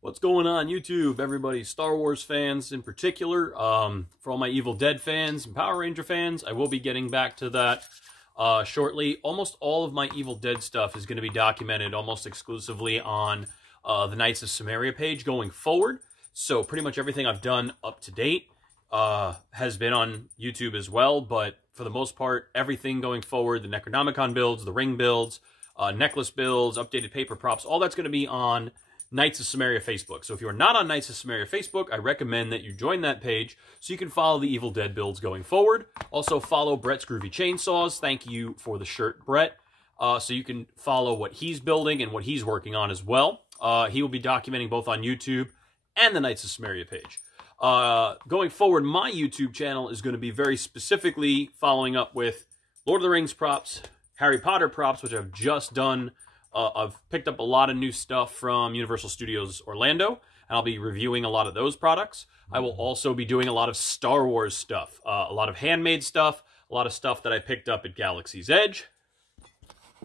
What's going on YouTube, everybody, Star Wars fans in particular, for all my Evil Dead fans and Power Ranger fans, I will be getting back to that shortly. Almost all of my Evil Dead stuff is going to be documented almost exclusively on the Knights of Samaria page going forward. So pretty much everything I've done up to date has been on YouTube as well, but for the most part, everything going forward, the Necronomicon builds, the ring builds, necklace builds, updated paper props, all that's going to be on Knights of Samaria Facebook. So if you are not on Knights of Samaria Facebook, I recommend that you join that page so you can follow the Evil Dead builds going forward. Also follow Brett's Groovy Chainsaws. Thank you for the shirt, Brett. So you can follow what he's building and what he's working on as well. He will be documenting both on YouTube and the Knights of Samaria page. Going forward, my YouTube channel is going to be very specifically following up with Lord of the Rings props, Harry Potter props, which I've just done. I've picked up a lot of new stuff from Universal Studios Orlando, and I'll be reviewing a lot of those products. I will also be doing a lot of Star Wars stuff, a lot of handmade stuff, a lot of stuff that I picked up at Galaxy's Edge,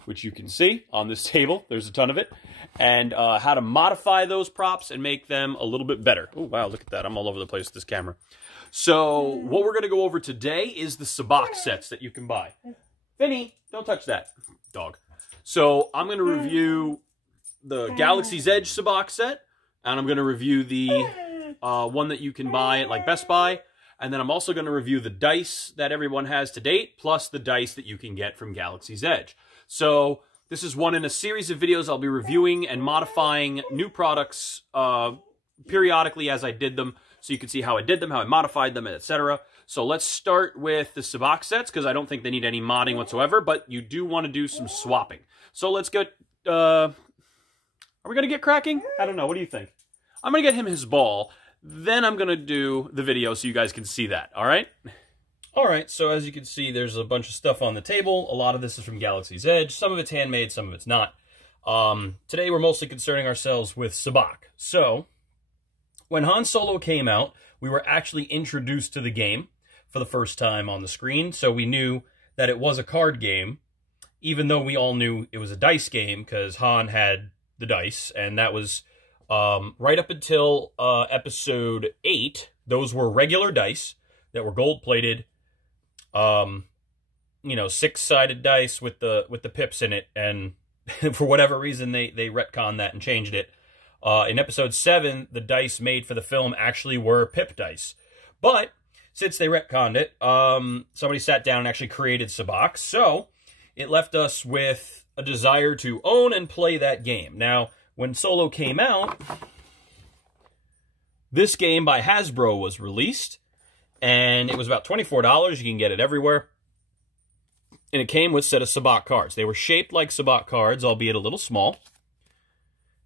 which you can see on this table. There's a ton of it. And how to modify those props and make them a little bit better. Oh, wow, look at that. I'm all over the place with this camera. So what we're going to go over today is the Sabacc sets that you can buy. Vinny, don't touch that, dog. So I'm going to review the Galaxy's Edge Sabacc set, and I'm going to review the one that you can buy at like Best Buy, and then I'm also going to review the dice that everyone has to date, plus the dice that you can get from Galaxy's Edge. So this is one in a series of videos. I'll be reviewing and modifying new products periodically as I did them, so you can see how I did them, how I modified them, etc. So let's start with the Sabacc sets, because I don't think they need any modding whatsoever, but you do want to do some swapping. So let's get, are we going to get cracking? I don't know. What do you think? I'm going to get him his ball. Then I'm going to do the video so you guys can see that. All right? All right. So as you can see, there's a bunch of stuff on the table. A lot of this is from Galaxy's Edge. Some of it's handmade, some of it's not. Today we're mostly concerning ourselves with Sabacc. So when Han Solo came out, we were actually introduced to the game for the first time on the screen. So we knew that it was a card game, even though we all knew it was a dice game because Han had the dice, and that was right up until episode 8. Those were regular dice that were gold-plated, you know, 6-sided dice with the pips in it, and for whatever reason they retconned that and changed it. In episode 7, the dice made for the film actually were pip dice, but since they retconned it, somebody sat down and actually created Sabacc, so it left us with a desire to own and play that game. Now, when Solo came out, this game by Hasbro was released, and it was about $24. You can get it everywhere. And it came with a set of Sabacc cards. They were shaped like Sabacc cards, albeit a little small.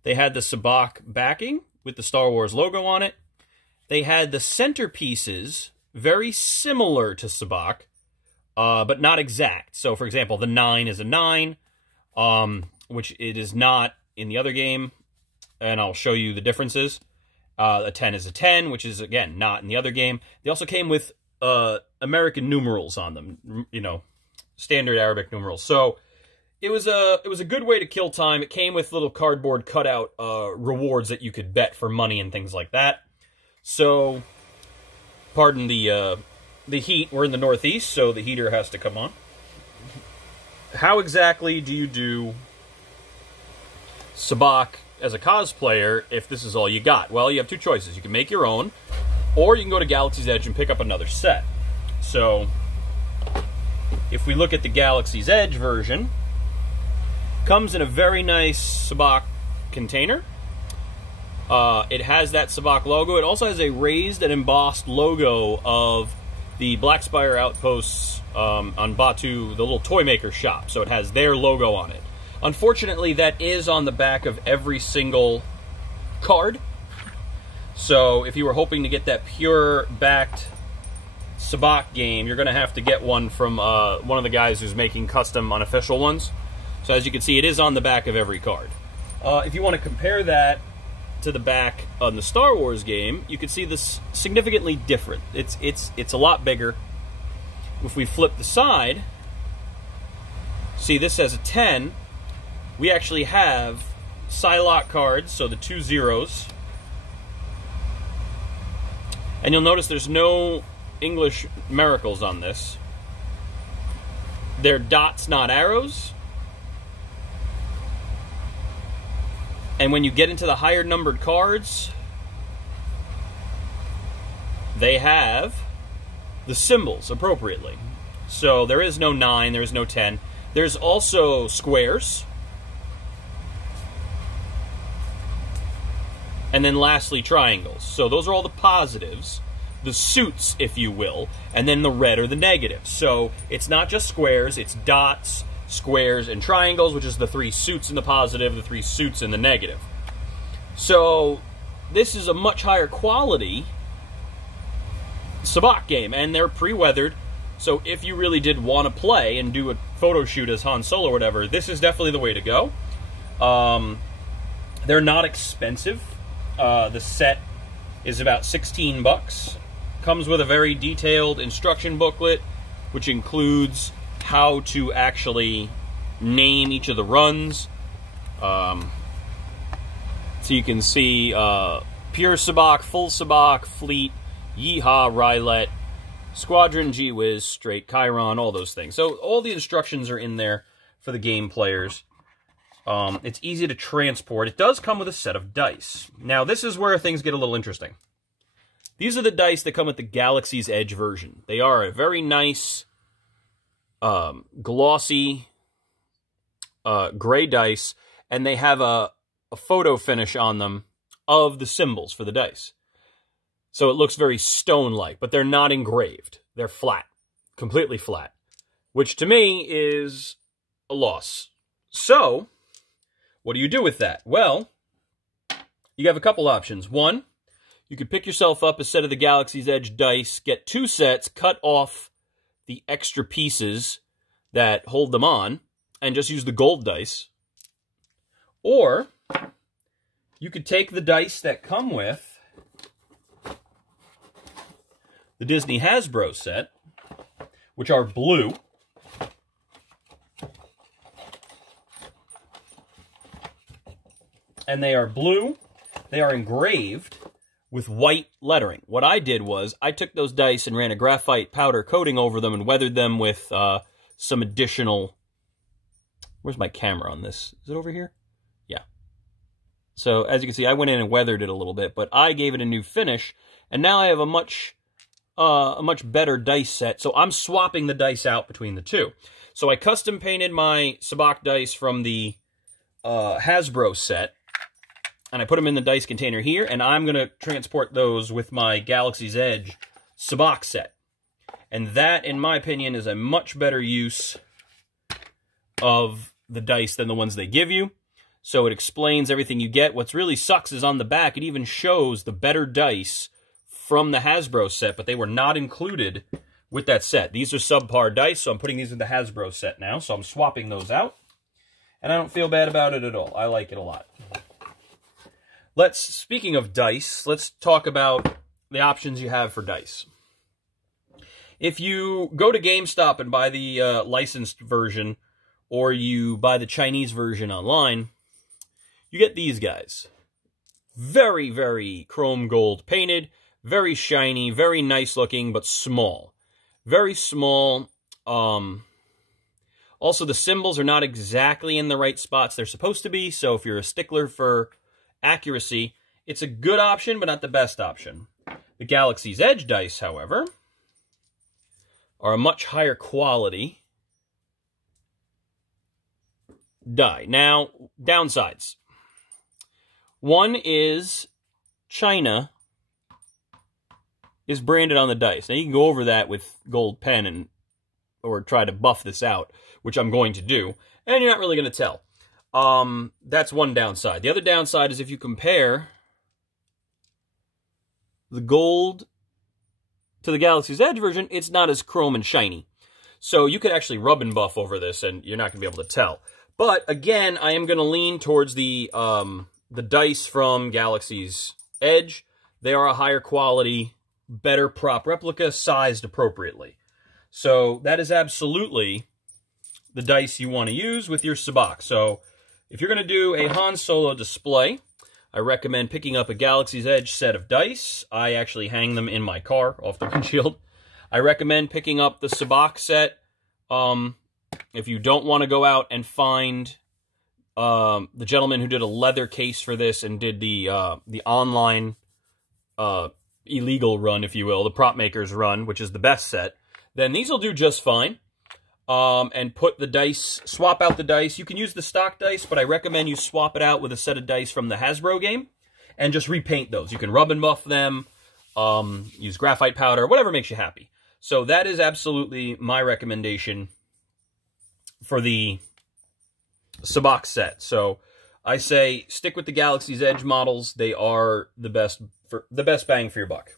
They had the Sabacc backing with the Star Wars logo on it. They had the centerpieces very similar to Sabacc, but not exact. So, for example, the 9 is a 9, which it is not in the other game, and I'll show you the differences. A 10 is a 10, which is, again, not in the other game. They also came with American numerals on them, you know, standard Arabic numerals. So it was a good way to kill time. It came with little cardboard cutout rewards that you could bet for money and things like that. So, pardon the heat. We're in the Northeast, so the heater has to come on. How exactly do you do Sabacc as a cosplayer if this is all you got? Well, you have two choices. You can make your own, or you can go to Galaxy's Edge and pick up another set. So, if we look at the Galaxy's Edge version, comes in a very nice Sabacc container. It has that Sabacc logo. It also has a raised and embossed logo of the Black Spire Outposts on Batu, the little toy maker shop. So it has their logo on it. Unfortunately, that is on the back of every single card. So if you were hoping to get that pure backed Sabacc game, you're going to have to get one from one of the guys who's making custom unofficial ones. So as you can see, it is on the back of every card. If you want to compare that to the back on the Star Wars game, you can see this significantly different. It's a lot bigger. If we flip the side, see this has a 10. We actually have Psylocke cards, so the 2 zeros And you'll notice there's no English miracles on this. They're dots, not arrows. And when you get into the higher numbered cards, they have the symbols appropriately. So there is no 9, there is no 10. There's also squares. And then lastly, triangles. So those are all the positives, the suits, if you will, and then the red are the negatives. So it's not just squares, it's dots, squares, and triangles, which is the 3 suits in the positive, the 3 suits in the negative. So this is a much higher quality Sabacc game, and they're pre-weathered. So if you really did want to play and do a photo shoot as Han Solo or whatever, this is definitely the way to go. They're not expensive. The set is about 16 bucks. Comes with a very detailed instruction booklet, which includes how to actually name each of the runs. So you can see Pure Sabacc, Full Sabacc, Fleet, Yeehaw, Rylet, Squadron, Gee-Whiz, Straight, Chiron, all those things. So all the instructions are in there for the game players. It's easy to transport. It does come with a set of dice. Now, this is where things get a little interesting. These are the dice that come with the Galaxy's Edge version. They are a very nice, glossy, gray dice, and they have a photo finish on them of the symbols for the dice. So it looks very stone-like, but they're not engraved. They're flat, completely flat, which to me is a loss. So what do you do with that? Well, you have a couple options. One, you could pick yourself up a set of the Galaxy's Edge dice, get 2 sets, cut off the extra pieces that hold them on, and just use the gold dice. Or you could take the dice that come with the Disney Hasbro set, which are blue, and they are blue, they are engraved with white lettering. What I did was, I took those dice and ran a graphite powder coating over them and weathered them with some additional... Where's my camera on this? Is it over here? Yeah. So, as you can see, I went in and weathered it a little bit, but I gave it a new finish, and now I have a much better dice set, so I'm swapping the dice out between the two. So I custom painted my Sabacc dice from the Hasbro set, and I put them in the dice container here, and I'm going to transport those with my Galaxy's Edge Sabacc set. And that, in my opinion, is a much better use of the dice than the ones they give you. So it explains everything you get. What really sucks is on the back, it even shows the better dice from the Hasbro set, but they were not included with that set. These are subpar dice, so I'm putting these in the Hasbro set now, so I'm swapping those out. And I don't feel bad about it at all. I like it a lot. Speaking of dice, let's talk about the options you have for dice. If you go to GameStop and buy the licensed version, or you buy the Chinese version online, you get these guys. Very, very chrome gold painted, very shiny, very nice looking, but small. Very small. Also, the symbols are not exactly in the right spots they're supposed to be, so if you're a stickler for accuracy, it's a good option, but not the best option. The Galaxy's Edge dice, however, are a much higher quality die. Now, downsides. One is China is branded on the dice. Now, you can go over that with gold pen or try to buff this out, which I'm going to do, and you're not really going to tell. That's one downside. The other downside is if you compare the gold to the Galaxy's Edge version, it's not as chrome and shiny. So you could actually rub and buff over this, and you're not going to be able to tell. But, again, I am going to lean towards the dice from Galaxy's Edge. They are a higher quality, better prop replica, sized appropriately. So that is absolutely the dice you want to use with your Sabacc. So if you're going to do a Han Solo display, I recommend picking up a Galaxy's Edge set of dice. I actually hang them in my car off the windshield. I recommend picking up the Sabacc set. If you don't want to go out and find the gentleman who did a leather case for this and did the online illegal run, if you will, the prop maker's run, which is the best set, then these will do just fine. And put the dice, swap out the dice. You can use the stock dice, but I recommend you swap it out with a set of dice from the Hasbro game and just repaint those. You can rub and buff them, use graphite powder, whatever makes you happy. So that is absolutely my recommendation for the Sabacc set. So I say stick with the Galaxy's Edge models. They are the best bang for your buck.